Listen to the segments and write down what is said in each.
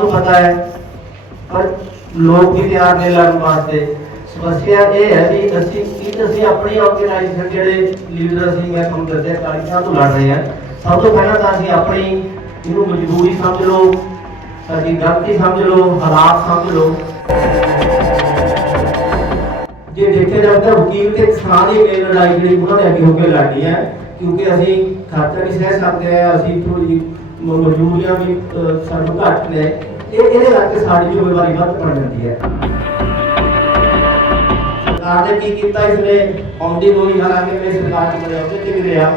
ਨੂੰ ਪਤਾ ਹੈ, ਪਰ ਲੋਕ ਵੀ ਤਿਆਰ ਨੇ ਲੜਨ ਵਾਸਤੇ। ਸਮੱਸਿਆ ਇਹ ਹੈ ਵੀ ਅਸੀਂ ਕੀ ਅਸੀਂ ਆਪਣੀ ਆਰਗੇਨਾਈਜੇਸ਼ਨ ਜਿਹੜੇ ਲੀਡਰ ਅਸੀਂ ਮੈਂ ਤੁਹਾਨੂੰ ਦੱਸਿਆ ਕਾਲੀ ਸਾਹਿਬ ਤੋਂ ਲੜ ਰਹੇ ਹਾਂ ਸਭ ਤੋਂ ਪਹਿਲਾਂ ਤਾਂ ਅਸੀਂ ਆਪਣੀ ਇਹਨੂੰ ਮਜਬੂਰੀ ਸਮਝ ਲਓ, ਸਾਡੀ ਗਲਤੀ ਸਮਝ ਲਓ, ਹਾਲਾਤ ਸਮਝ ਲਓ। ਜੇ ਦੇਖਿਆ ਜਾਵੇ ਤਾਂ ਵਕੀਲ ਤੇ ਕਿਸਾਨ ਦੀ ਮੇਨ ਲੜਾਈ ਜਿਹੜੀ ਉਹਨਾਂ ਨੇ ਅੱਗੇ ਹੋ ਕੇ ਲੜਨੀ ਹੈ, ਕਿਉਂਕਿ ਅਸੀਂ ਖਰਚਾ ਵੀ ਸਹਿ ਸਕਦੇ ਆ ਅਸੀਂ ਥੋੜੀ ਮਜ਼ਦੂਰੀਆਂ ਵੀ ਅਹ, ਸਾਨੂੰ ਘੱਟ ਨੇ। ਇਹ ਇਹਦੇ ਕਰਕੇ ਸਾਡੀ ਜ਼ਿੰਮੇਵਾਰੀ ਵੱਧ ਬਣ ਜਾਂਦੀ ਹੈ। ਸਰਕਾਰ ਨੇ ਕੀ ਕੀਤਾ ਇਸਨੇ ਆਉਂਦੀ ਹੋਈ ਹਾਲਾਂਕਿ ਮੈਂ ਸਰਕਾਰ ਦੀ ਮਰਿਆਦਾ ਤੇ ਵੀ ਰਿਹਾ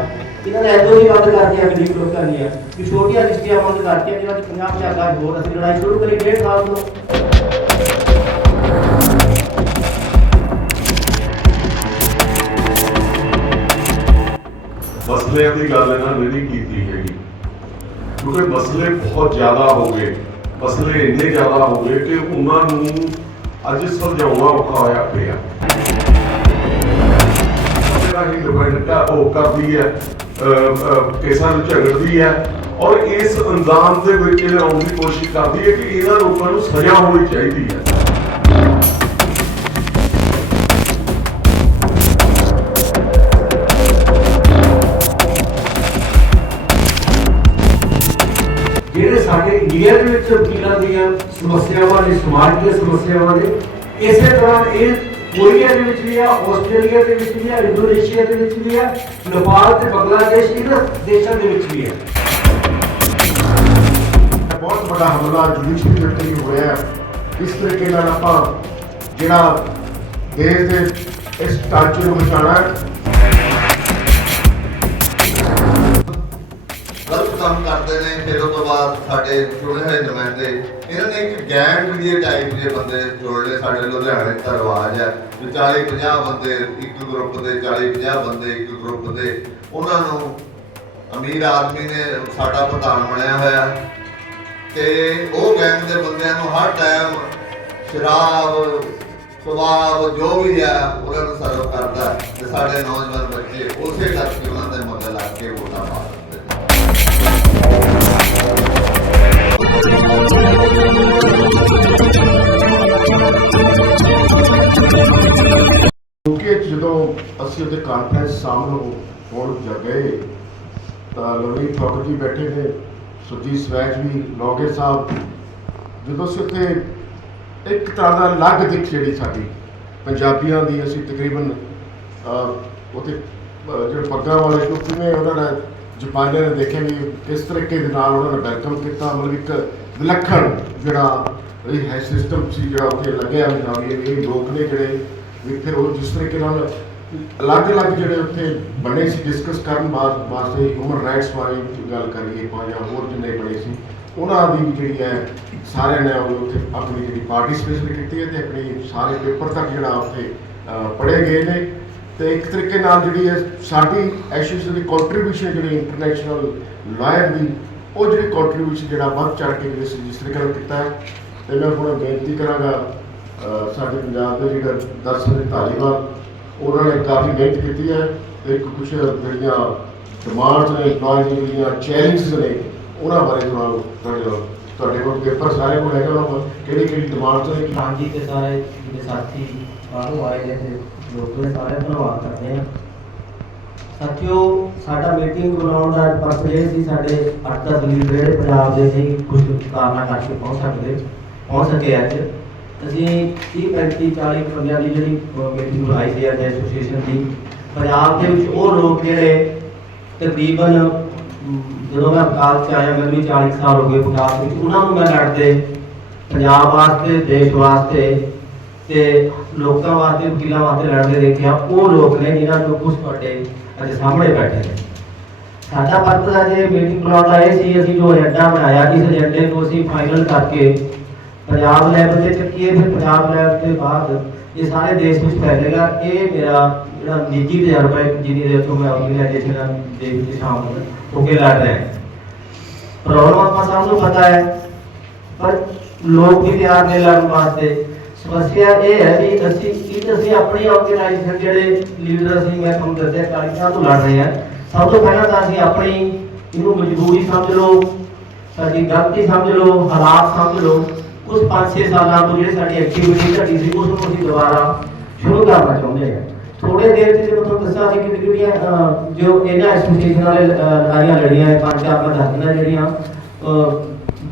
ਇਹਨਾਂ ਨੇ ਐਦੋਂ ਹੀ ਬੰਦ ਕਰਤੀਆਂ ਗਰੀਬ ਲੋਕਾਂ ਦੀਆਂ ਕਿ ਛੋਟੀਆਂ ਕਿਸ਼ਤੀਆਂ ਬੰਦ ਕਰਤੀਆਂ ਜਿਹਨਾਂ ਚ 50 50 ਲੱਖ ਹੋਰ ਅਸੀਂ ਲੜਾਈ ਸ਼ੁਰੂ ਕਰੀ ਡੇਢ ਸਾਲ ਤੋਂ। ਮਸਲਿਆਂ ਦੀ ਗੱਲ ਇਹਨਾਂ ਨੇ ਨਹੀਂ ਕੀਤੀ ਹੈਗੀ ਕਿਉਂਕਿ ਮਸਲੇ ਬਹੁਤ ਜ਼ਿਆਦਾ ਹੋ ਗਏ। ਮਸਲੇ ਇੰਨੇ ਜ਼ਿਆਦਾ ਹੋ ਗਏ ਕਿ ਉਹਨਾਂ ਨੂੰ ਅੱਜ ਸੁਲਝਾਉਣਾ ਔਖਾ ਹੋਇਆ ਪਿਆ। ਜਿਹੜਾ ਹੀ ਡਿਪੈਂਡ ਉਹ ਕਰਦੀ ਹੈ ਕੇਸਾਂ ਨੂੰ ਝਗੜਦੀ ਹੈ ਔਰ ਇਸ ਅੰਜਾਮ ਦੇ ਵਿੱਚ ਲਿਆਉਣ ਦੀ ਕੋਸ਼ਿਸ਼ ਕਰਦੀ ਹੈ ਕਿ ਇਹਨਾਂ ਲੋਕਾਂ ਨੂੰ ਸਜ਼ਾ ਹੋਣੀ ਚਾਹੀਦੀ ਹੈ। ਸਮੱਸਿਆਵਾਂ ਨੇ, ਸਮਾਜ ਦੀਆਂ ਸਮੱਸਿਆਵਾਂ ਨੇ, ਇਸੇ ਤਰ੍ਹਾਂ ਇਹ ਕੋਰੀਆ ਦੇ ਵਿੱਚ ਵੀ ਆ, ਆਸਟ੍ਰੇਲੀਆ ਦੇ ਵਿੱਚ ਵੀ ਆ, ਇੰਡੋਨੇਸ਼ੀਆ ਦੇ ਵਿੱਚ ਵੀ ਆ, ਨੇਪਾਲ ਤੇ ਬੰਗਲਾਦੇਸ਼, ਇਹਨਾਂ ਦੇਸ਼ਾਂ ਦੇ ਵਿੱਚ ਵੀ ਆ। ਬਹੁਤ ਵੱਡਾ ਹਮਲਾ ਜੁਡੀਸ਼ੀਅਲ ਦੇ ਹੋਇਆ ਇਸ ਤਰੀਕੇ ਨਾਲ ਆਪਾਂ ਜਿਹੜਾ ਦੇਸ਼ ਦੇ ਇਸ ਢਾਂਚੇ ਨੂੰ ਬਚਾਉਣਾ ਕੰਮ ਕਰਦੇ ਨੇ, ਫਿਰ ਉਹ ਤੋਂ ਬਾਅਦ ਸਾਡੇ ਚੁਣੇ ਹੋਏ ਨੁਮਾਇੰਦੇ ਇਹਨਾਂ ਨੇ ਇੱਕ ਗੈਂਗ ਦੀ ਟਾਈਪ ਦੇ ਬੰਦੇ ਜੋੜ ਲਏ ਸਾਡੇ ਲੁਧਿਆਣੇ ਦਾ ਰਿਵਾਜ ਹੈ। ਵੀ 40 50 ਬੰਦੇ ਇੱਕ ਗਰੁੱਪ ਦੇ 40 50 ਬੰਦੇ ਇੱਕ ਗਰੁੱਪ ਦੇ, ਉਹਨਾਂ ਨੂੰ ਅਮੀਰ ਆਦਮੀ ਨੇ ਸਾਡਾ ਪ੍ਰਧਾਨ ਬਣਿਆ ਹੋਇਆ। ਤੇ ਉਹ ਗੈਂਗ ਦੇ ਬੰਦਿਆਂ ਨੂੰ ਹਰ ਟਾਈਮ ਸ਼ਰਾਬ ਸ਼ਰਾਬ ਜੋ ਵੀ ਹੈ, ਉਹਨਾਂ ਨੂੰ ਸਰਵ ਕਰਦਾ ਹੈ। ਤੇ ਸਾਡੇ ਨੌਜਵਾਨ ਬੱਚੇ ਉਸੇ ਕਰਕੇ ਉਹਨਾਂ ਦੇ ਮਗਰ ਲੱਗ ਕੇ ਵੋਟਾਂ ਸਾਹਮਣੇ ਹੋਣ ਗਏ, ਤਾਂ ਲਵਨੀਤ ਠਾਕੁਰ ਜੀ ਬੈਠੇ ਨੇ। ਸੁਰਜੀਤ ਸਵੈਜ ਵੀ, ਲੋਗੇ ਸਾਹਿਬ, ਜਦੋਂ ਅਸੀਂ ਉੱਥੇ ਇੱਕ ਤਰ੍ਹਾਂ ਦਾ ਅਲੱਗ ਦਿੱਖ ਜਿਹੜੀ ਸਾਡੀ, ਪੰਜਾਬੀਆਂ ਦੀ ਅਸੀਂ ਤਕਰੀਬਨ ਉੱਥੇ ਜਿਹੜੇ ਪੱਗਾਂ ਵਾਲੇ ਨੂੰ ਕਿਵੇਂ ਉਹਨਾਂ ਨੇ ਜਪਾਨੀਆਂ ਨੇ ਦੇਖਿਆ ਵੀ ਕਿਸ ਤਰੀਕੇ ਦੇ ਨਾਲ ਉਹਨਾਂ ਨੇ ਵੈਲਕਮ ਕੀਤਾ, ਮਤਲਬ ਇੱਕ ਵਿਲੱਖਣ ਜਿਹੜਾ ਇਹ ਹੈ ਸਿਸਟਮ ਸੀ ਜਿਹੜਾ ਉੱਥੇ ਲੱਗਿਆ ਵੀ ਹਾਂ ਵੀ ਇਹ ਲੋਕ ਨੇ ਜਿਹੜੇ, ਵੀ ਫਿਰ ਉਹ ਜਿਸ ਤਰੀਕੇ ਨਾਲ ਅਲੱਗ-ਅਲੱਗ ਜਿਹੜੇ ਉੱਥੇ ਬਣੇ ਸੀ ਡਿਸਕਸ ਕਰਨ ਬਾਅਦ, ਵਾਸਤੇ ਹਿਊਮਨ ਰਾਈਟਸ ਬਾਰੇ ਗੱਲ ਕਰੀਏ ਆਪਾਂ ਜਾਂ ਹੋਰ ਜਿੰਨੇ ਬਣੇ ਸੀ, ਉਹਨਾਂ ਦੀ ਵੀ ਜਿਹੜੀ ਹੈ, ਸਾਰਿਆਂ ਨੇ ਉਹ ਉੱਥੇ ਆਪਣੀ ਜਿਹੜੀ ਪਾਰਟਿਸਿਪੇਸ਼ਨ ਕੀਤੀ ਹੈ ਤੇ ਆਪਣੀ ਸਾਰੇ ਪੇਪਰ ਤੱਕ ਜਿਹੜਾ ਉੱਥੇ ਪੜ੍ਹੇ ਗਏ ਨੇ ਤੇ ਇੱਕ ਤਰੀਕੇ ਨਾਲ ਜਿਹੜੀ ਹੈ, ਸਾਡੀ ਐਸ਼ੋਸੀਏਸ਼ਨ ਦੀ ਕੰਟਰੀਬਿਊਸ਼ਨ ਜਿਹੜੀ ਇੰਟਰਨੈਸ਼ਨਲ ਲਾਇਰ ਦੀ, ਉਹ ਜਿਹੜੀ ਕੰਟਰੀਬਿਊਸ਼ਨ ਜਿਹੜਾ ਵੱਧ ਚੜ ਕੇ ਜਿਸ ਜਿਸ ਕੀਤਾ ਹੈ। ਤੇ ਮੈਂ ਹੁਣ ਬੇਨਤੀ ਕਰਾਂਗਾ ਸਾਡੇ ਪੰਜਾਬ ਦੇ ਜਿਹੜਾ ਦਰਸ਼ਨ ਦੇ ਉਹਨਾਂ ਨੇ ਕਾਫੀ ਮਿਹਨਤ ਕੀਤੀ ਹੈ ਤੇ ਇੱਕ ਕੁਝ ਜਿਹੜੀਆਂ ਡਿਮਾਂਡਸ ਨੇ EMPLOYEES ਜਿਹੜੀਆਂ ਚੈਲੰਜਸ ਨੇ, ਉਹਨਾਂ ਬਾਰੇ ਥੋੜਾ ਤੁਹਾਡੇ ਕੋਲ ਪੇਪਰ ਸਾਰੇ ਕੋਲ ਹੈਗਾ ਉਹਨਾਂ ਕਿਹੜੀ ਕਿਹੜੀ ਡਿਮਾਂਡਸ ਨੇ? ਹਾਂਜੀ, ਤੇ ਸਾਰੇ ਜਿਹੜੇ ਬਾਹਰੋਂ ਆਏ ਨੇ ਲੋਕ ਨੇ ਸਾਰੇ ਧੰਨਵਾਦ ਕਰਦੇ ਆ ਸਾਥੀਓ, ਸਾਡਾ ਮੀਟਿੰਗ ਬਣਾਉਣ ਦਾ ਪਰਪਸ ਇਹ ਸੀ ਸਾਡੇ 8-10 ਲੀਡਰ ਜਿਹੜੇ ਪੰਜਾਬ ਦੇ ਨਹੀਂ ਕੁਝ ਕਾਰਨਾਂ ਕਰਕੇ ਪਹੁੰਚ ਸਕਦੇ, ਪਹੁੰਚ ਸਕੇ ਅੱਜ। ਅਸੀਂ 30 35 40 ਬੰਦਿਆਂ ਦੀ ਜਿਹੜੀ ਮੀਟਿੰਗ ਬਣਾਈ ਸੀ ਅੱਜ ਐਸੋਸੀਏਸ਼ਨ ਦੀ, ਪੰਜਾਬ ਦੇ ਵਿੱਚ ਉਹ ਲੋਕ ਜਿਹੜੇ ਤਕਰੀਬਨ ਜਦੋਂ ਮੈਂ ਵਿਕਾਸ ਚ ਆਇਆ ਮੈਨੂੰ ਵੀ 40 ਸਾਲ ਹੋ ਗਏ ਵਿਕਾਸ ਵਿੱਚ, ਉਹਨਾਂ ਨੂੰ ਮੈਂ ਲੜਦੇ, ਪੰਜਾਬ ਵਾਸਤੇ, ਦੇਸ਼ ਵਾਸਤੇ ਤੇ ਲੋਕਾਂ ਵਾਸਤੇ, ਵਕੀਲਾਂ ਵਾਸਤੇ ਲੜਦੇ ਦੇਖਿਆ, ਉਹ ਲੋਕ ਨੇ ਜਿਨ੍ਹਾਂ ਨੂੰ ਕੁਝ ਤੁਹਾਡੇ ਅੱਜ ਸਾਹਮਣੇ ਬੈਠੇ ਨੇ। ਸਾਡਾ ਪਰਪਸ ਅੱਜ ਇਹ ਮੀਟਿੰਗ ਬੁਲਾਉਣ ਦਾ ਇਹ ਸੀ, ਅਸੀਂ ਜੋ ਏਜੰਡਾ ਬਣਾਇਆ ਇਸ ਏਜੰਡੇ ਨੂੰ ਅਸੀਂ ਫਾਈਨਲ ਕਰਕੇ ਪੰਜਾਬ ਲੈਵਲ ਤੇ ਚੱਕੀਏ, ਫਿਰ ਪੰਜਾਬ ਲੈਵਲ ਤੇ ਬਾਅਦ ਇਹ ਸਾਰੇ ਦੇਸ਼ ਵਿੱਚ ਫੈਲੇਗਾ ਇਹ ਮੇਰਾ ਜਿਹੜਾ ਨਿੱਜੀ ਤਜਰਬਾ ਹੈ, ਜਿੰਨੀ ਦੇਰ ਤੋਂ ਮੈਂ ਆਰਗੇਨਾਈਜੇਸ਼ਨ ਦੇ ਵਿੱਚ ਸ਼ਾਮਲ ਹੋ ਕੇ ਲੜ ਰਿਹਾ ਪ੍ਰੋਬਲਮ ਆਪਾਂ ਸਭ ਨੂੰ ਪਤਾ ਹੈ, ਪਰ ਲੋਕ ਵੀ ਤਿਆਰ ਨੇ ਲੜਨ ਵਾਸਤੇ ਸਮੱਸਿਆ ਇਹ ਹੈ ਵੀ ਅਸੀਂ ਕੀ ਅਸੀਂ ਆਪਣੀ ਆਰਗੇਨਾਈਜੇਸ਼ਨ ਜਿਹੜੇ ਲੀਡਰ ਅਸੀਂ ਮੈਂ ਤੁਹਾਨੂੰ ਦੱਸਿਆ ਕਾਲੀ ਤੋਂ ਲੜ ਰਹੇ ਹਾਂ। ਸਭ ਤੋਂ ਪਹਿਲਾਂ ਤਾਂ ਅਸੀਂ ਆਪਣੀ, ਇਹਨੂੰ ਮਜਬੂਰੀ ਸਮਝ ਲਓ, ਸਾਡੀ ਗਲਤੀ ਸਮਝ ਲਓ, ਹਾਲਾਤ ਸਮਝ ਲਓ। ਕੁਝ 5-6 ਸਾਲਾਂ ਤੋਂ ਜਿਹੜੀ ਸਾਡੀ ਐਕਟੀਵਿਟੀ ਘਟੀ ਸੀ ਉਸ ਨੂੰ ਅਸੀਂ ਦੁਬਾਰਾ ਸ਼ੁਰੂ ਕਰਨਾ ਚਾਹੁੰਦੇ ਹਾਂ ਥੋੜੇ ਦੇਰ ਚ ਜਦੋਂ ਤੁਹਾਨੂੰ ਦੱਸਿਆ ਸੀ ਕਿ ਜਿਹੜੀਆਂ ਅਹ, ਜੋ ਇਹਨਾਂ ਐਸੋਸੀਏਸ਼ਨ ਵਾਲੇ ਅਹ, ਲੜਾਈਆਂ ਲੜੀਆਂ ਹੈ ਪੰਜ ਚਾਰ ਮੈਂ ਦੱਸਣਾ ਜਿਹੜੀਆਂ ਅਹ,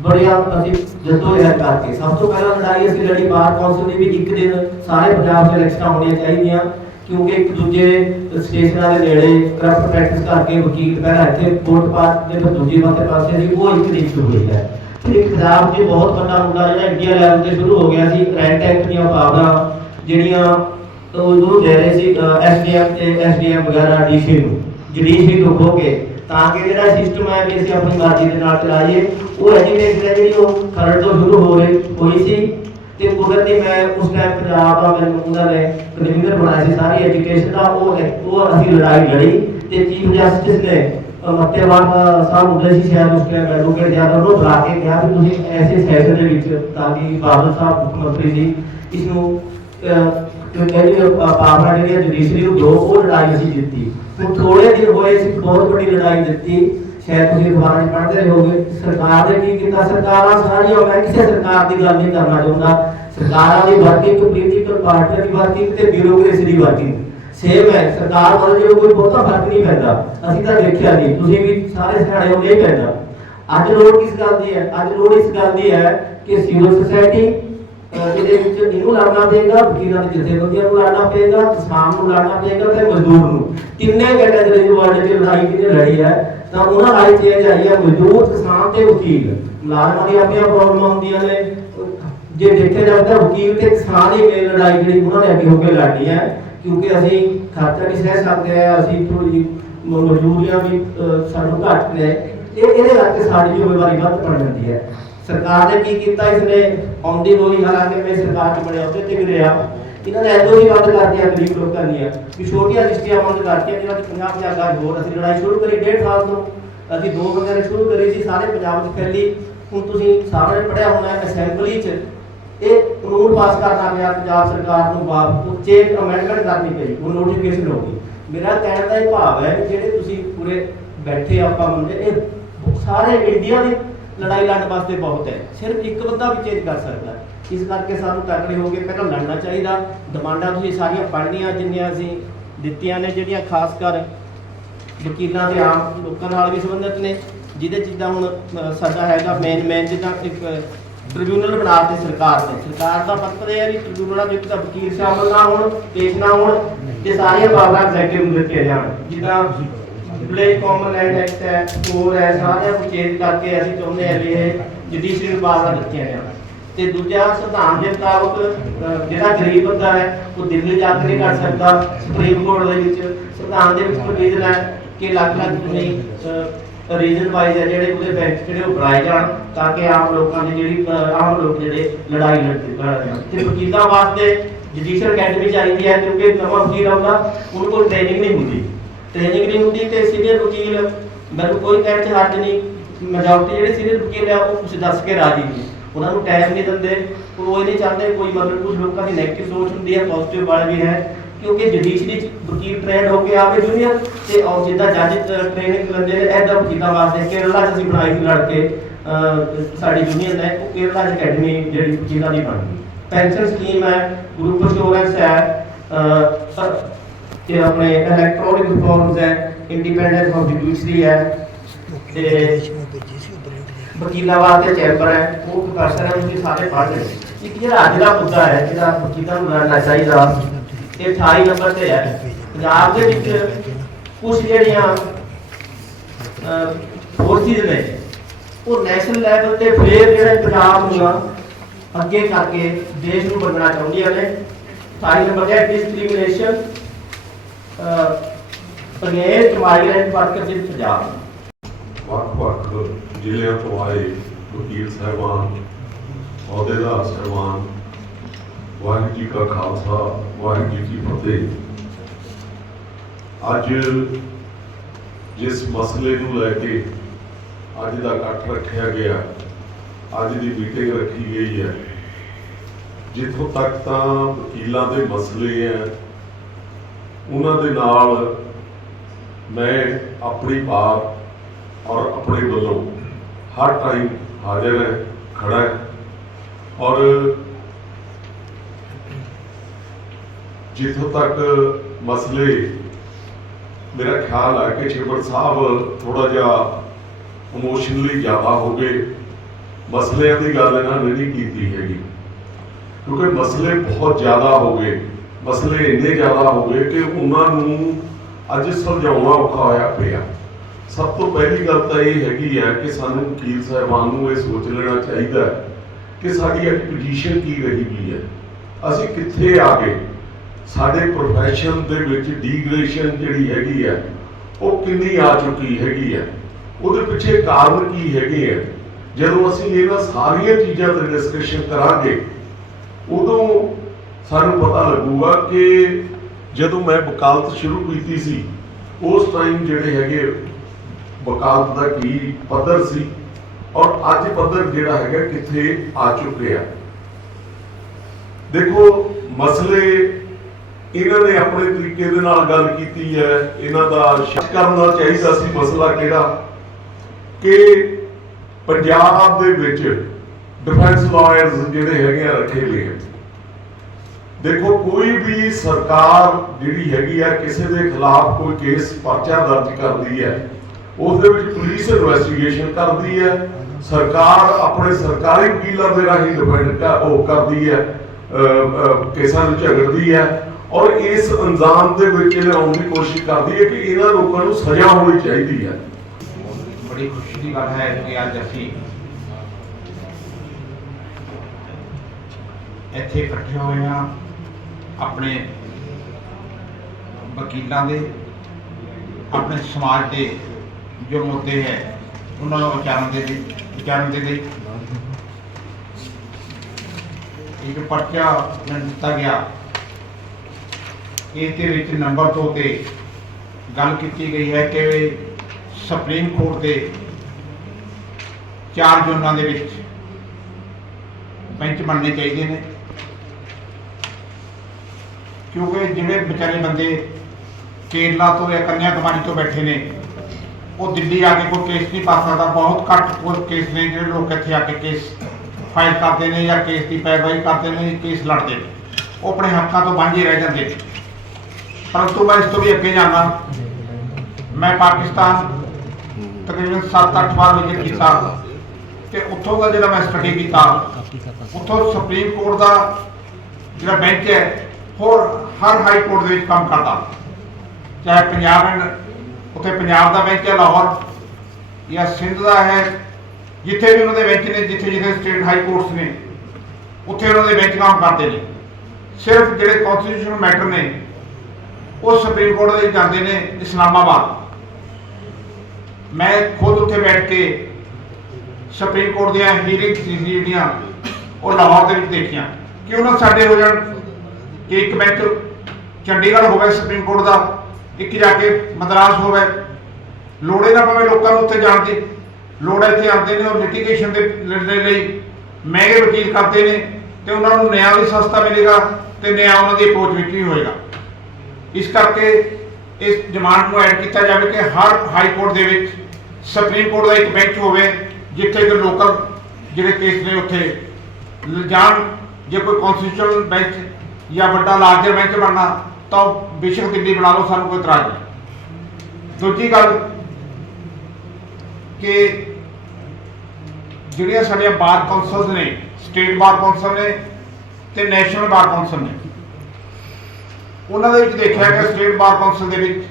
ਬੜੀਆਂ ਅਸੀਂ ਜਦੋਂ ਇਹ ਕਰਕੇ ਸਭ ਤੋਂ ਪਹਿਲਾਂ ਲੜਾਈ ਅਸੀਂ ਲੜੀ ਬਾਰ ਕੌਂਸਲ ਦੀ ਵੀ ਇੱਕ ਦਿਨ ਸਾਰੇ ਪੰਜਾਬ ਦੇ ਇਲੈਕਸ਼ਨਾਂ ਹੋਣੀਆਂ ਚਾਹੀਦੀਆਂ ਕਿਉਂਕਿ ਇੱਕ ਦੂਜੇ ਸਟੇਸ਼ਨਾਂ ਦੇ ਨੇੜੇ ਕਰਪਟ ਪ੍ਰੈਕਟਿਸ ਕਰਕੇ ਵਕੀਲ ਪਹਿਲਾਂ ਇੱਥੇ ਕੋਰਟ ਪਾਸ ਦੇ ਫਿਰ ਦੂਜੇ ਪਾਸੇ ਪਾਸੇ ਸੀ ਉਹ ਇੱਕ ਦਿਨ ਸ਼ੁਰੂ ਹੋਈ ਹੈ ਫਿਰ ਪੰਜਾਬ 'ਚ ਬਹੁਤ ਵੱਡਾ ਮੁੱਦਾ ਜਿਹੜਾ ਇੰਡੀਆ ਲੈਵਲ ਤੇ ਸ਼ੁਰੂ ਹੋ ਗਿਆ ਸੀ ਰੈਂਟ ਐਕਟ ਦੀਆਂ ਭਾਵਨਾ ਜਿਹੜੀਆਂ ਉਹ ਉਹਨੂੰ ਦੇ ਰਹੇ ਸੀ ਐਸਡੀਐਮ ਤੇ ਐਸਡੀਐਮ ਵਗੈਰਾ ਡੀਸੀ ਨੂੰ ਜੁਡੀਸ਼ਰੀ ਨੂੰ ਖੋ ਕੇ ਤਾਂ ਕਿ ਜਿਹੜਾ ਸਿਸਟਮ ਹੈ ਵੀ ਅਸੀਂ ਆਪਣੀ ਮਰਜ਼ੀ ਦੇ ਨਾਲ ਚਲਾਈਏ, ਉਹ ਐਜੂਕੇਸ਼ਨ ਹੈ ਜਿਹੜੀ ਉਹ ਖਰੜ ਤੋਂ ਸ਼ੁਰੂ ਹੋ ਰਹੀ, ਹੋਈ ਸੀ ਤੇ ਕੁਦਰਤੀ ਮੈਂ ਉਸ ਟਾਈਮ ਪੰਜਾਬ ਦਾ ਮੈਨੂੰ ਉਹਨਾਂ ਨੇ ਕਨਵੀਨਰ ਬਣਾਇਆ ਸੀ, ਸਾਰੀ ਐਜੂਕੇਸ਼ਨ ਦਾ ਉਹ ਉਹ ਅਸੀਂ ਲੜਾਈ ਲੜੀ ਤੇ ਚੀਫ ਜਸਟਿਸ ਨੇ ਅਹ, ਮੱਤੇਵਾਲ ਸਾਹਿਬ ਹੁੰਦੇ ਸੀ ਸ਼ਾਇਦ ਉਸ ਟਾਈਮ ਐਡਵੋਕੇਟ ਜ਼ਿਆਦਾ ਉਹਨੂੰ ਬੁਲਾ ਕੇ ਕਿਹਾ ਵੀ ਤੁਸੀਂ ਐਸੇ ਸੈਸ਼ਨ ਦੇ ਵਿੱਚ ਤਾਂ ਕਿ ਬਾਦਲ ਸਾਹਿਬ ਮੁੱਖ ਮੰਤਰੀ ਸੀ ਇਸ ਨੂੰ ਕਿ ਕਹਿੰਦੇ ਪਾਵਰਾਂ ਜਿਹੜੀਆਂ ਜੁਡੀਸ਼ਰੀ ਨੂੰ ਦੋ ਉਹ ਲੜਾਈ ਅਸੀਂ ਜਿੱਤੀ। ਹੁਣ ਥੋੜੇ ਦਿਨ ਹੋਏ ਸੀ ਬਹੁਤ ਵੱਡੀ ਲੜਾਈ ਜਿੱਤੀ। ਸ਼ਾਇਦ ਤੁਸੀਂ ਅਖਬਾਰਾਂ 'ਚ ਪੜ੍ਹਦੇ ਰਹੇ ਹੋਗੇ ਸਰਕਾਰ ਨੇ ਕੀ ਕੀਤਾ? ਸਰਕਾਰਾਂ ਸਾਰੀਆਂ ਮੈਂ ਕਿਸੇ ਸਰਕਾਰ ਦੀ ਗੱਲ ਨਹੀਂ ਕਰਨਾ ਚਾਹੁੰਦਾ। ਸਰਕਾਰਾਂ ਦੀ ਵਰਕਿੰਗ ਪੋਲੀਟੀਕਲ ਪਾਰਟੀਆਂ ਦੀ ਵਰਕਿੰਗ ਤੇ ਬਿਊਰੋਕ੍ਰੇਸੀ ਦੀ ਵਰਕਿੰਗ ਸੇਮ ਹੈ, ਸਰਕਾਰ ਵੱਲ ਜਿਹੜਾ ਕੋਈ ਬਹੁਤਾ ਫ਼ਰਕ ਨਹੀਂ ਪੈਂਦਾ, ਅਸੀਂ ਤਾਂ ਦੇਖਿਆ ਨਹੀਂ ਤੁਸੀਂ ਵੀ ਸਾਰੇ ਸਿਆਣੇ ਹੋ ਨਹੀਂ ਪੈਂਦਾ। ਅੱਜ ਲੋੜ ਕਿਸ ਗੱਲ ਦੀ ਹੈ? ਅੱਜ ਲੋੜ ਇਸ ਗੱਲ ਦੀ ਹੈ ਕਿ ਸਿਵਲ ਸੁਸਾਇਟੀ ਇਹਦੇ ਵਿੱਚ ਇਹਨੂੰ ਲੜਨਾ ਪਏਗਾ, ਵਕੀਲਾਂ ਦੇ ਜਥੇਬੰਦੀਆਂ ਨੂੰ ਲੜਨਾ ਪਏਗਾ, ਕਿਸਾਨ ਨੂੰ ਲੜਨਾ ਪਏਗਾ ਤੇ ਮਜ਼ਦੂਰ ਨੂੰ। ਤਿੰਨੇ ਕੈਟਾਗਰੀ ਦੇ ਵਰਡ 'ਚ ਲੜਾਈ ਕਿਹਨੇ ਲੜੀ ਹੈ, ਤਾਂ ਉਹਨਾਂ ਰਾਈ ਚੇਂਜ ਆਈ ਹੈ, ਮਜ਼ਦੂਰ, ਕਿਸਾਨ ਤੇ ਵਕੀਲ। ਮੁਲਾਜ਼ਮਾਂ ਦੀਆਂ ਆਪਣੀਆਂ ਪ੍ਰੋਬਲਮਾਂ ਹੁੰਦੀਆਂ ਨੇ। ਜੇ ਦੇਖਿਆ ਜਾਵੇ ਵਕੀਲ ਤੇ ਕਿਸਾਨ ਹੀ ਮੇਨ ਲੜਾਈ ਜਿਹੜੀ ਉਹਨਾਂ ਨੇ ਅੱਗੇ ਹੋ ਕੇ ਲੜਨੀ ਹੈ ਕਿਉਂਕਿ ਅਸੀਂ ਖਰਚਾ ਨਹੀਂ ਸਹਿ ਸਕਦੇ ਆ ਅਸੀਂ ਥੋੜੀ ਮਜ਼ਦੂਰੀਆਂ ਵੀ ਸਾਨੂੰ ਘੱਟ ਨੇ। ਇਹ, ਇਹਦੇ ਕਰਕੇ ਸਾਡੀ ਜ਼ਿੰਮੇਵਾਰੀ ਵੱਧ ਬਣ ਜਾਂਦੀ ਹੈ। ਸਰਕਾਰ ਨੇ ਕੀ ਕੀਤਾ? ਇਸਨੇ ਆਉਂਦੀ ਹੋਈ, ਹਾਲਾਂਕਿ ਮੈਂ ਸਰਕਾਰ ਚ ਬੜੇ ਅਹੁਦੇ ਤੇ ਵੀ ਰਿਹਾ। ਇਹਨਾਂ ਨੇ ਐਦੋਂ ਹੀ ਬੰਦ ਕਰ ਦਿਆ ਗਰੀਬ ਲੋਕਾਂ ਦੀਆਂ। ਕਿ ਛੋਟੀਆਂ ਲਿਸਟੀਆਂ ਬੰਦ ਕਰਕੇ ਜਿਹਨਾਂ ਚ 50 50 ਗਾਜ ਹੋਰ ਅਸੀਂ ਲੜਾਈ ਸ਼ੁਰੂ ਕਰੀ ਡੇਢ ਸਾਲ ਤੋਂ। ਅਸੀਂ ਦੋ ਬੰਦਿਆਂ ਨੇ ਸ਼ੁਰੂ ਕਰੀ ਸੀ, ਸਾਰੇ ਪੰਜਾਬ 'ਚ ਫੈਲੀ। ਹੁਣ ਤੁਸੀਂ ਸਾਰਿਆਂ ਨੇ ਪੜਿਆ ਹੋਣਾ ਅਸੈਂਬਲੀ 'ਚ ਇਹ ਕਾਨੂੰਨ ਪਾਸ ਕਰਨਾ ਪਿਆ ਪੰਜਾਬ ਸਰਕਾਰ ਨੂੰ ਵਾਪਸ ਚੇਂਜ ਅਮੈਂਡਮੈਂਟ ਕਰਨੀ ਪਈ, ਉਹ ਨੋਟੀਫਿਕੇਸ਼ਨ ਹੋ ਗਈ। ਮੇਰਾ ਕਹਿਣ ਦਾ ਇਹ ਭਾਵ ਹੈ ਕਿ ਜਿਹੜੇ ਤੁਸੀਂ ਪੂਰੇ ਬੈਠੇ ਆਪਾਂ ਬੰਦੇ ਇਹ ਸਾਰੇ ਇੰਡੀਆ ਦੀ ਲੜਾਈ ਲੜਨ ਵਾਸਤੇ ਬਹੁਤ ਹੈ। ਸਿਰਫ ਇੱਕ ਬੰਦਾ ਵੀ ਚੇਂਜ ਕਰ ਸਕਦਾ। ਇਸ ਕਰਕੇ ਸਾਨੂੰ ਤਕੜੇ ਹੋ ਕੇ ਪਹਿਲਾਂ ਲੜਨਾ ਚਾਹੀਦਾ। ਡਿਮਾਂਡਾਂ ਤੁਸੀਂ ਸਾਰੀਆਂ ਪੜ੍ਹਨੀਆਂ ਜਿੰਨੀਆਂ ਅਸੀਂ ਦਿੱਤੀਆਂ ਨੇ, ਜਿਹੜੀਆਂ ਖਾਸ ਕਰ ਵਕੀਲਾਂ ਦੇ ਆਮ ਲੋਕਾਂ ਨਾਲ ਵੀ ਸੰਬੰਧਿਤ ਨੇ, ਜਿਹਦੇ ਚ ਜਿੱਦਾਂ ਹੁਣ ਸਾਡਾ ਹੈਗਾ ਮੇਨ ਮੇਨ ਜਿੱਦਾਂ ਇੱਕ ਟ੍ਰਿਬਿਊਨਲ ਬਣਾ ਸਰਕਾਰ ਨੇ। ਸਰਕਾਰ ਦਾ ਮਤਲਬ ਇਹ ਹੈ ਵੀ ਟ੍ਰਿਬਿਊਨਲਾਂ ਵਿੱਚ ਤਾਂ ਵਕੀਲ ਸ਼ਾਮਲ ਨਾ ਹੋਣ ਪੇਸ਼ ਨਾ ਹੋਣ, ਤੇ ਸਾਰੀਆਂ ਪਾਵਰਾਂ ਐਗਜ਼ੈਕਟਿਵ ਨੂੰ ਦਿੱਤੀਆਂ ਜਾਣ। ਜਿੱਦਾਂ ਬਲੇ ਕਾਮਨ ਲੈਂਡ ਐਕਟ ਹੈ, ਹੋਰ ਹੈ, ਸਾਰਿਆਂ ਨੂੰ ਚੇਂਜ ਕਰਕੇ ਅਸੀਂ ਚਾਹੁੰਦੇ ਹਾਂ ਵੀ ਇਹ ਜੁਡੀਸ਼ਰੀ ਨੂੰ ਦਿੱਤੀਆਂ ਜਾਣ। ਤੇ ਦੂਜਾ ਸੰਵਿਧਾਨ ਦੇ ਮੁਤਾਬਕ ਜਿਹੜਾ ਗਰੀਬ ਬੰਦਾ ਹੈ, ਉਹ ਦਿੱਲੀ ਜਾ ਕੇ ਨਹੀਂ ਕਰ ਸਕਦਾ ਸੁਪਰੀਮ ਕੋਰਟ ਦੇ ਵਿੱਚ। ਸੰਵਿਧਾਨ ਦੇ ਵਿੱਚ ਪ੍ਰੋਵੀਜ਼ਨ ਹੈ ਕਿ ਲੱਖ ਲੱਖ ਤੁਸੀਂ ਰੀਜਨ ਵਾਈਜ਼ ਹੈ ਜਿਹੜੇ ਉਹਦੇ ਬੈਂਚ ਜਿਹੜੇ ਉਹ ਬਣਾਏ ਜਾਣ ਤਾਂ ਕਿ ਆਮ ਲੋਕਾਂ ਦੀ ਜਿਹੜੀ ਅ, ਆਮ ਲੋਕ ਜਿਹੜੇ ਲੜਾਈ ਲੜਦੇ ਲੜਨ ਤੇ ਵਕੀਲਾਂ ਵਾਸਤੇ ਜੁਡੀਸ਼ੀਅਲ ਅਕੈਡਮੀ ਚਾਹੀਦੀ ਹੈ ਕਿਉਂਕਿ ਨਵਾਂ ਵਕੀਲ ਆਉਂਦਾ ਉਹਨੂੰ ਕੋਈ ਟ੍ਰੇਨਿੰਗ ਨਹੀਂ ਹੁੰਦੀ। ਟ੍ਰੇਨਿੰਗ ਨਹੀਂ ਹੁੰਦੀ ਤੇ ਸੀਨੀਅਰ ਵਕੀਲ ਮੈਨੂੰ ਕੋਈ ਕਹਿਣ ਚ ਹੱਥ ਨਹੀਂ ਮੈਜੋਰਟੀ ਜਿਹੜੇ ਸੀਨੀਅਰ ਵਕੀਲ ਆ ਉਹ ਕੁਝ ਦੱਸ ਕੇ ਰਾਜੀ ਨਹੀਂ। ਉਹਨਾਂ ਨੂੰ ਟਾਈਮ ਨਹੀਂ ਦਿੰਦੇ ਉਹ ਇਹ ਨਹੀਂ ਚਾਹੁੰਦੇ ਕੋਈ ਮਤਲਬ ਕੁਝ ਲੋਕਾਂ ਦੀ ਨੈਗੇਟਿਵ ਸੋਚ ਹੁੰਦੀ ਹੈ ਪੋਜ਼ਿਟਿਵ ਵਾਲੇ ਵੀ ਹੈ। ਕਿਉਂਕਿ ਜੁਡੀਸ਼ਰੀ ਚ ਵਕੀਲ ਟ੍ਰੇਨਡ ਹੋ ਕੇ ਆਵੇ ਜੂਨੀਅਰ ਤੇ ਔਰ ਜਿੱਦਾਂ ਜੱਜ ਟ੍ਰੇਨਿੰਗ ਲੈਂਦੇ ਨੇ ਐਦਾਂ ਵਕੀਲਾਂ ਵਾਸਤੇ ਕੇਰਲਾ ਚ ਅਸੀਂ ਬਣਾਈ ਸੀ ਲੜ ਕੇ ਅਹ, ਸਾਡੀ ਯੂਨੀਅਨ ਹੈ ਉਹ ਕੇਰਲਾ ਚ ਅਕੈਡਮੀ ਜਿਹੜੀ ਵਕੀਲਾਂ ਦੀ ਬਣ ਗਈ। ਪੈਨਸ਼ਨ ਸਕੀਮ ਹੈ ਗਰੁੱਪ ਇੰਸ਼ੋਰੈਂਸ ਹੈ ਅਹ, ਅਹ, ਤੇ ਆਪਣੇ ਇਲੈਕਟ੍ਰੋਨਿਕ ਰਿਫਾਰਮਸ ਹੈ ਇੰਡੀਪੈਂਡੈਂਸ ਆਫ ਜੁਡੀਸ਼ਰੀ ਹੈ ਤੇ ਵਕੀਲਾਂ ਵਾਸਤੇ ਚੈਂਬਰ ਹੈ ਉਹ ਪ੍ਰੋਫੈਸਰ ਹੈ ਤੁਸੀਂ ਸਾਰੇ ਪੜ੍ਹ ਰਹੇ ਇੱਕ ਜਿਹੜਾ ਅੱਜ ਦਾ ਮੁੱਦਾ ਹੈ ਜਿਹੜਾ ਵਕੀਲਾਂ ਨੂੰ ਲੜਨਾ ਚਾਹੀਦਾ ਇਹ 28 ਨੰਬਰ ਤੇ ਹੈ। ਪੰਜਾਬ ਦੇ ਵਿੱਚ ਕੁਝ ਜਿਹੜੀਆਂ ਫੋਰਸਿਸ ਨੇ, ਉਹ ਨੈਸ਼ਨਲ ਲੈਵਲ ਤੇ ਫੇਰ ਜਿਹੜੇ ਪੰਜਾਬ ਨੂੰ ਅੱਗੇ ਕਰਕੇ ਦੇਸ਼ ਨੂੰ ਬਣਨਾ ਚਾਹੁੰਦੀਆਂ ਨੇ। 28 ਨੰਬਰ ਤੇ discrimination against migrant workers in Punjab. ਵੱਖ-ਵੱਖ ਜ਼ਿਲ੍ਹਿਆਂ ਤੋਂ ਆਏ ਵਕੀਲ ਸਾਹਿਬਾਨ, ਅਹੁਦੇਦਾਰ ਸਾਹਿਬਾਨ ਵਾਹਿਗੁਰੂ ਜੀ ਕਾ ਖਾਲਸਾ, ਵਾਹਿਗੁਰੂ ਜੀ ਕੀ ਫਤਿਹ। ਅੱਜ ਜਿਸ ਮਸਲੇ ਨੂੰ ਲੈ ਕੇ ਅੱਜ ਦਾ ਇਕੱਠ ਰੱਖਿਆ ਗਿਆ, ਅੱਜ ਦੀ ਮੀਟਿੰਗ ਰੱਖੀ ਗਈ ਹੈ। ਜਿੱਥੋਂ ਤੱਕ ਤਾਂ ਵਕੀਲਾਂ ਦੇ ਮਸਲੇ ਹੈ, ਉਹਨਾਂ ਦੇ ਨਾਲ ਮੈਂ ਆਪਣੀ ਬਾਤ ਔਰ ਆਪਣੇ ਵੱਲੋਂ ਹਰ ਟਾਈਮ ਹਾਜ਼ਰ ਹੈ, ਖੜਾ ਹੈ। ਔਰ ਜਿੱਥੋਂ ਤੱਕ ਮਸਲੇ ਮੇਰਾ ਖਿਆਲ ਹੈ ਕਿ ਛਿੱਬੜ ਸਾਹਿਬ ਥੋੜਾ ਜਿਹਾ ਇਮੋਸ਼ਨਲੀ ਜ਼ਿਆਦਾ ਹੋ ਗਏ। ਮਸਲਿਆਂ ਦੀ ਗੱਲ ਇਹਨਾਂ ਨੇ ਨਹੀਂ ਕੀਤੀ ਹੈਗੀ। ਕਿਉਂਕਿ ਮਸਲੇ ਬਹੁਤ ਜ਼ਿਆਦਾ ਹੋ ਗਏ। ਮਸਲੇ ਇੰਨੇ ਜ਼ਿਆਦਾ ਹੋ ਗਏ ਕਿ ਉਹਨਾਂ ਨੂੰ ਅੱਜ ਸੁਲਝਾਉਣਾ ਔਖਾ ਹੋਇਆ ਪਿਆ। ਸਭ ਤੋਂ ਪਹਿਲੀ ਗੱਲ ਤਾਂ ਇਹ ਹੈਗੀ ਹੈ ਕਿ ਸਾਨੂੰ ਵਕੀਲ ਸਾਹਿਬਾਨ ਨੂੰ ਇਹ ਸੋਚ ਲੈਣਾ ਚਾਹੀਦਾ ਕਿ ਸਾਡੀ ਅੱਜ ਪੋਜੀਸ਼ਨ ਕੀ ਰਹੀ ਹੈ। ਅਸੀਂ ਕਿੱਥੇ ਆ ਗਏ? ਸਾਡੇ ਪ੍ਰੋਫੈਸ਼ਨ ਦੇ ਵਿੱਚ ਡੀਗ੍ਰੇਸ਼ਨ ਜਿਹੜੀ ਹੈਗੀ ਹੈ, ਉਹ ਕਿੰਨੀ ਆ ਚੁੱਕੀ ਹੈਗੀ ਹੈ? ਉਹਦੇ ਪਿੱਛੇ ਕਾਰਨ ਕੀ ਹੈਗੇ ਹੈ? ਜਦੋਂ ਅਸੀਂ ਇਹਨਾਂ ਸਾਰੀਆਂ ਚੀਜ਼ਾਂ ਤੇ ਡਿਸਕਸ਼ਨ ਕਰਾਂਗੇ, ਉਦੋਂ ਸਾਨੂੰ ਪਤਾ ਲੱਗੂਗਾ ਕਿ ਜਦੋਂ ਮੈਂ ਵਕਾਲਤ ਸ਼ੁਰੂ ਕੀਤੀ ਸੀ, ਉਸ ਟਾਈਮ ਜਿਹੜੇ ਹੈਗੇ ਵਕਾਲਤ ਦਾ ਕੀ ਪੱਧਰ ਸੀ ਔਰ ਅੱਜ ਪੱਧਰ ਜਿਹੜਾ ਹੈਗਾ ਕਿੱਥੇ ਆ ਚੁੱਕੇ ਆ ਦੇਖੋ, ਮਸਲੇ ਇਹਨਾਂ ਨੇ ਆਪਣੇ ਤਰੀਕੇ ਦੇ ਨਾਲ ਗੱਲ ਕੀਤੀ ਹੈ, ਇਹਨਾਂ ਦਾ ਸ਼ੱਕ ਕਰਨਾ ਚਾਹੀਦਾ ਸੀ ਮਸਲਾ ਕਿਹੜਾ? ਕਿ ਪੰਜਾਬ ਦੇ ਵਿੱਚ ਡਿਫੈਂਸ ਲਾਇਰਸ ਜਿਹੜੇ ਹੈਗੇ ਆ, ਰੱਖੇ ਹੋਏ ਦੇਖੋ, ਕੋਈ ਵੀ ਸਰਕਾਰ ਜਿਹੜੀ ਹੈਗੀ ਆ, ਕਿਸੇ ਦੇ ਖਿਲਾਫ ਕੋਈ ਕੇਸ ਪਰਚਾ ਦਰਜ ਕਰਦੀ ਹੈ ਉਸ ਦੇ ਵਿੱਚ ਪੁਲਿਸ ਇਨਵੈਸਟੀਗੇਸ਼ਨ ਕਰਦੀ ਹੈ, ਸਰਕਾਰ ਆਪਣੇ ਸਰਕਾਰੀ ਵਕੀਲਾਂ ਦੇ ਰਾਹੀਂ ਡਿਫੈਂਡ ਉਹ ਕਰਦੀ ਹੈ ਕੇਸਾਂ ਨੂੰ ਝਗੜਦੀ ਹੈ ਔਰ ਇਸ ਅੰਜਾਮ ਦੇ ਵਿੱਚ ਇਹ ਲਿਆਉਣ ਦੀ ਕੋਸ਼ਿਸ਼ ਕਰਦੀ ਹੈ ਕਿ ਇਹਨਾਂ ਲੋਕਾਂ ਨੂੰ ਸਜ਼ਾ ਹੋਣੀ ਚਾਹੀਦੀ ਹੈ। ਬੜੀ ਖੁਸ਼ੀ ਦੀ ਗੱਲ ਹੈ ਕਿ ਅੱਜ ਅਸੀਂ ਇੱਥੇ ਇਕੱਠੇ ਹੋਏ ਹਾਂ ਆਪਣੇ ਵਕੀਲਾਂ ਦੇ, ਆਪਣੇ ਸਮਾਜ ਦੇ ਜੋ ਮੁੱਦੇ ਹੈ, ਉਹਨਾਂ ਨੂੰ ਵਿਚਾਰਨ ਦੇ ਲਈ, ਵਿਚਾਰਨ ਦੇ ਲਈ ਇੱਕ ਪਰਚਾ ਦਿੱਤਾ ਗਿਆ। ਇਸ ਦੇ ਵਿੱਚ ਨੰਬਰ 2 ਤੇ ਗੱਲ ਕੀਤੀ ਗਈ ਹੈ ਕਿ ਸੁਪਰੀਮ ਕੋਰਟ ਦੇ ਚਾਰ ਜ਼ੋਨਾਂ ਦੇ ਵਿੱਚ ਬੈਂਚ ਬਣਨੇ ਚਾਹੀਦੇ ਨੇ। ਕਿਉਂਕਿ ਜਿਹੜੇ ਵਿਚਾਰੇ ਬੰਦੇ ਕੇਰਲਾ ਤੋਂ ਜਾਂ ਕੰਨਿਆ ਕੁਮਾਰੀ ਤੋਂ ਬੈਠੇ ਨੇ, ਉਹ ਦਿੱਲੀ ਆ ਕੇ ਕੋਈ ਕੇਸ ਨਹੀਂ ਪਾ ਸਕਦਾ। ਬਹੁਤ ਘੱਟ ਕੋਈ ਕੇਸ ਨੇ ਜਿਹੜੇ ਲੋਕ ਇੱਥੇ ਆ ਕੇ ਕੇਸ ਫਾਈਲ ਕਰਦੇ ਨੇ ਜਾਂ ਕੇਸ ਦੀ ਪੈਰਵਾਈ ਕਰਦੇ ਨੇ ਕੇਸ ਲੜਦੇ ਨੇ। ਉਹ ਆਪਣੇ ਹੱਕਾਂ ਤੋਂ ਵਾਂਝੇ ਰਹਿ ਜਾਂਦੇ ਨੇ। ਪਰੰਤੂ ਮੈਂ ਇਸ ਤੋਂ ਵੀ ਅੱਗੇ ਜਾਣਾ। ਮੈਂ ਪਾਕਿਸਤਾਨ ਤਕਰੀਬਨ 7-8 ਵਾਰ ਵਿਜ਼ਿਟ ਕੀਤਾ। ਤੇ ਉੱਥੋਂ ਦਾ ਜਿਹੜਾ ਮੈਂ ਸਟੱਡੀ ਕੀਤਾ, ਉੱਥੋਂ ਸੁਪਰੀਮ ਕੋਰਟ ਦਾ ਜਿਹੜਾ ਬੈਂਚ ਹੈ, ਹੋਰ ਹਰ ਹਾਈ ਕੋਰਟ ਦੇ ਵਿੱਚ ਕੰਮ ਕਰਦਾ। ਚਾਹੇ ਪੰਜਾਬ ਐਂਡ ਉੱਥੇ ਪੰਜਾਬ ਦਾ ਬੈਂਚ ਹੈ, ਲਾਹੌਰ ਜਾਂ ਸਿੰਧ ਦਾ ਹੈ, ਜਿੱਥੇ ਵੀ ਉਹਨਾਂ ਦੇ ਬੈਂਚ ਨੇ, ਜਿੱਥੇ ਜਿੱਥੇ ਸਟੇਟ ਹਾਈ ਕੋਰਟਸ ਨੇ, ਉੱਥੇ ਉਹਨਾਂ ਦੇ ਬੈਂਚ ਕੰਮ ਕਰਦੇ ਨੇ। ਸਿਰਫ ਜਿਹੜੇ ਕਨਸਟੀਟਿਊਸ਼ਨਲ ਮੈਟਰ ਨੇ ਉਹ ਸੁਪਰੀਮ ਕੋਰਟ ਦੇ ਜਾਂਦੇ ਨੇ ਇਸਲਾਮਾਬਾਦ। ਮੈਂ ਖੁਦ ਉੱਥੇ ਬੈਠ ਕੇ ਸੁਪਰੀਮ ਕੋਰਟ ਦੀਆਂ ਹੀਰਿੰਗ ਸੀ ਜਿਹੜੀਆਂ, ਉਹ ਲਾਹੌਰ ਦੇ ਵਿੱਚ ਦੇਖੀਆਂ। ਕਿ ਉਹਨਾਂ ਸਾਡੇ ਹੋ ਜਾਣ ਕਿ ਇੱਕ ਬੈਂਚ ਚੰਡੀਗੜ੍ਹ ਹੋਵੇ ਸੁਪਰੀਮ ਕੋਰਟ ਦਾ, ਇੱਕ ਜਾ ਕੇ ਮਦਰਾਸ ਹੋਵੇ। ਲੋੜੇ ਨਾ ਪਵੇ ਲੋਕਾਂ ਨੂੰ ਉੱਥੇ ਜਾਣ ਦੀ। ਲੋੜ ਇੱਥੇ ਆਉਂਦੇ ਨੇ ਔਰ ਲਿਟੀਗੇਸ਼ਨ ਦੇ ਲ- ਦੇ ਲਈ ਮਹਿੰਗੇ ਵਕੀਲ ਕਰਦੇ ਨੇ ਤੇ ਉਹਨਾਂ ਨੂੰ ਨਿਆਂ ਵੀ ਸਸਤਾ ਮਿਲੇਗਾ ਤੇ ਨਿਆਂ ਉਹਨਾਂ ਦੀ ਅਪਰੋਚ ਵਿੱਚ ਵੀ ਹੋਏਗਾ। ਇਸ ਕਰਕੇ ਇਸ ਡਿਮਾਂਡ ਨੂੰ ਐਡ ਕੀਤਾ ਜਾਵੇ ਕਿ ਹਰ ਹਾਈ ਕੋਰਟ ਦੇ ਵਿੱਚ ਸੁਪਰੀਮ ਕੋਰਟ ਦਾ ਇੱਕ ਬੈਂਚ ਹੋਵੇ, ਜਿੱਥੇ ਕਿ ਲੋਕਲ ਜਿਹੜੇ ਕੇਸ ਨੇ ਉੱਥੇ ਲ- ਜਾਣ ਜੇ ਕੋਈ ਕਨਸਟੀਟਿਊਸ਼ਨਲ ਬੈਂਚ ਜਾਂ ਵੱਡਾ ਲਾਰਜਰ ਬੈਂਚ ਬਣਨਾ, ਤਾਂ ਉਹ ਬੇਸ਼ੱਕ ਦਿੱਲੀ ਬਣਾ ਲਓ, ਸਾਨੂੰ ਕੋਈ ਇਤਰਾਜ਼ ਨਹੀਂ। ਦੂਜੀ ਗੱਲ ਕਿ ਜਿਹੜੀਆਂ ਸਾਡੀਆਂ ਬਾਰ ਕੌਂਸਲਸ ਨੇ ਸਟੇਟ ਬਾਰ ਕੌਂਸਲ ਨੇ ਤੇ ਨੈਸ਼ਨਲ ਬਾਰ ਕੌਂਸਲ ਨੇ ਉਹਨਾਂ ਦੇ ਵਿੱਚ ਦੇਖਿਆ ਕਿ ਸਟੇਟ ਬਾਰ ਕੌਂਸਲ ਦੇ ਵਿੱਚ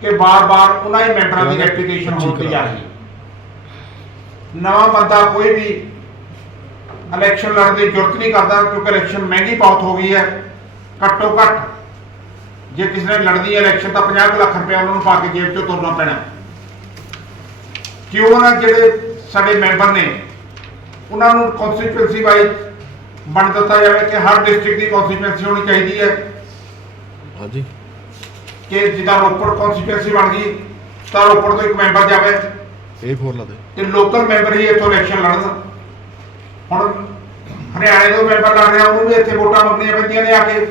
ਕਿ ਬਾਰ-ਬਾਰ ਉਹਨਾਂ ਹੀ ਮੈਂਬਰਾਂ ਦੀ ਰੈਪੂਟੇਸ਼ਨ ਹੁੰਦੀ ਰਹੀ ਹੈ। ਨਵਾਂ ਬੰਦਾ ਕੋਈ ਵੀ ਇਲੈਕਸ਼ਨ ਲੜਨ ਦੀ ਜ਼ਰੂਰਤ ਨਹੀਂ ਕਰਦਾ ਕਿਉਂਕਿ ਇਲੈਕਸ਼ਨ ਮਹਿੰਗੀ ਬਹੁਤ ਹੋ ਗਈ ਹੈ ਘੱਟੋ ਘੱਟ ਜੇ ਕਿਸੇ ਨੇ ਲੜਦੀ ਹੈ ਇਲੈਕਸ਼ਨ ਤਾਂ 50 ਕੁ ਲੱਖ ਰੁਪਏ ਉਹਨਾਂ ਨੂੰ ਪਾ ਕੇ ਜੇਬ ਚੋਂ ਤੁਰਨਾ ਪੈਣਾ। ਕਿਉਂ ਨਾ ਜਿਹੜੇ ਸਾਡੇ ਮੈਂਬਰ ਨੇ ਉਹਨਾਂ ਨੂੰ ਕਨਸਟੀਟਿਊਂਸੀ ਵਾਈਜ਼ ਬਣ ਦਿੱਤਾ ਜਾਵੇ ਕਿ ਹਰ ਡਿਸਟ੍ਰਿਕਟ ਦੀ ਕਨਸਟੀਟਿਊਂਸੀ ਹੋਣੀ ਚਾਹੀਦੀ ਹੈ। ਹਾਂਜੀ। ਕਿ ਜਿੱਦਾਂ ਰੋਪੜ ਕਨਸਟੀਟਿਊਂਸੀ ਬਣ ਗਈ ਤਾਂ ਰੋਪੜ ਤੋਂ ਇੱਕ ਮੈਂਬਰ ਜਾਵੇ। ਇਹ ਫੋਰ ਲਾ ਦੇ। ਤੇ ਲੋਕਲ ਮੈਂਬਰ ਹੀ ਇੱਥੋਂ ਇਲੈਕਸ਼ਨ ਲੜਨ। ਹੁਣ ਹਰਿਆਣੇ ਤੋਂ ਮੈਂਬਰ ਲੜ ਰਿਹਾ ਉਹਨੂੰ ਵੀ ਇੱਥੇ ਵੋਟਾਂ ਮੰਗਣੀਆਂ ਪੈਂਦੀਆਂ ਨੇ ਆ ਕੇ।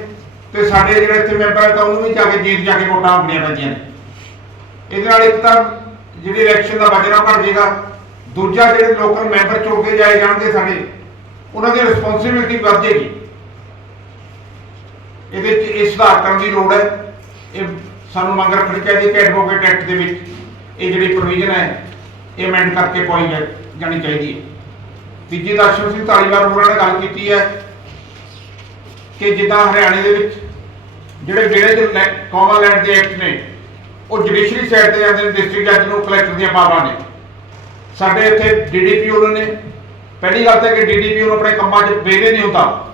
ਤੇ ਸਾਡੇ ਜਿਹੜੇ ਇੱਥੇ ਮੈਂਬਰ ਹੈ ਤਾਂ ਉਹਨੂੰ ਵੀ ਜਾ ਕੇ ਜੀਤ ਜਾ ਕੇ ਵੋਟਾਂ ਮੰਗਣੀਆਂ ਪੈਂਦੀਆਂ ਨੇ। ਇਹਦੇ ਨਾਲ ਇੱਕ ਤਾਂ ਜਿਹੜੀ ਇਲੈਕਸ਼ਨ ਦਾ ਵਜਣਾ ਘਟ ਜਾਏਗਾ ਦੂਜਾ ਜਿਹੜੇ ਲੋਕਲ ਮੈਂਬਰ ਚੁਣ ਕੇ ਜਾਏ ਜਾਣਗੇ ਸਾਡੇ ਉਹਨਾਂ ਦੀ ਰਿਸਪੌਂਸਿਬਿਲਟੀ ਵੱਧ ਜਾਏਗੀ। ਇਹਦੇ 'ਚ ਇਹ ਸੁਧਾਰ ਕਰਨ ਦੀ ਲੋੜ ਹੈ। ਇਹ ਸਾਨੂੰ ਮੰਗ ਰੱਖਣੀ ਚਾਹੀਦੀ ਹੈ ਕਿ ਐਡਵੋਕੇਟ ਐਕਟ ਦੇ ਵਿੱਚ। ਇਹ ਜਿਹੜੀ ਪ੍ਰੋਵੀਜ਼ਨ ਹੈ, ਇਹ ਅਮੈਂਡ ਕਰਕੇ ਪਾਈ ਜਾ- ਜਾਣੀ ਚਾਹੀਦੀ ਹੈ। ਤੀਜੀ ਦਰਸ਼ਨ ਸਿੰਘ ਧਾਲੀਵਾਲ ਹੋਰਾਂ ਨੇ ਗੱਲ ਕੀਤੀ ਹੈ ਕਿ ਜਿੱਦਾਂ ਹਰਿਆਣੇ ਦੇ ਵਿੱਚ ਜਿਹੜੇ ਵਿਹੜੇ ਦੇ ਕਾਮਨ ਲੈਂਡ ਦੇ ਐਕਟ ਨੇ, ਉਹ ਜੁਡੀਸ਼ਰੀ ਸਾਈਡ ਤੇ ਜਾਂਦੇ ਨੇ ਡਿਸਟ੍ਰਿਕਟ ਜੱਜ ਨੂੰ ਕਲੈਕਟਰ ਦੀਆਂ ਪਾਵਰਾਂ ਨੇ। ਸਾਡੇ ਇੱਥੇ ਡੀਡੀਪੀ ਉਹਨਾਂ ਨੇ, ਪਹਿਲੀ ਗੱਲ ਤਾਂ ਕਿ ਡੀਡੀਪੀ ਨੂੰ ਆਪਣੇ ਕੰਮਾਂ 'ਚ ਵੇਲੇ ਨਹੀਂ ਹੁੰਦਾ।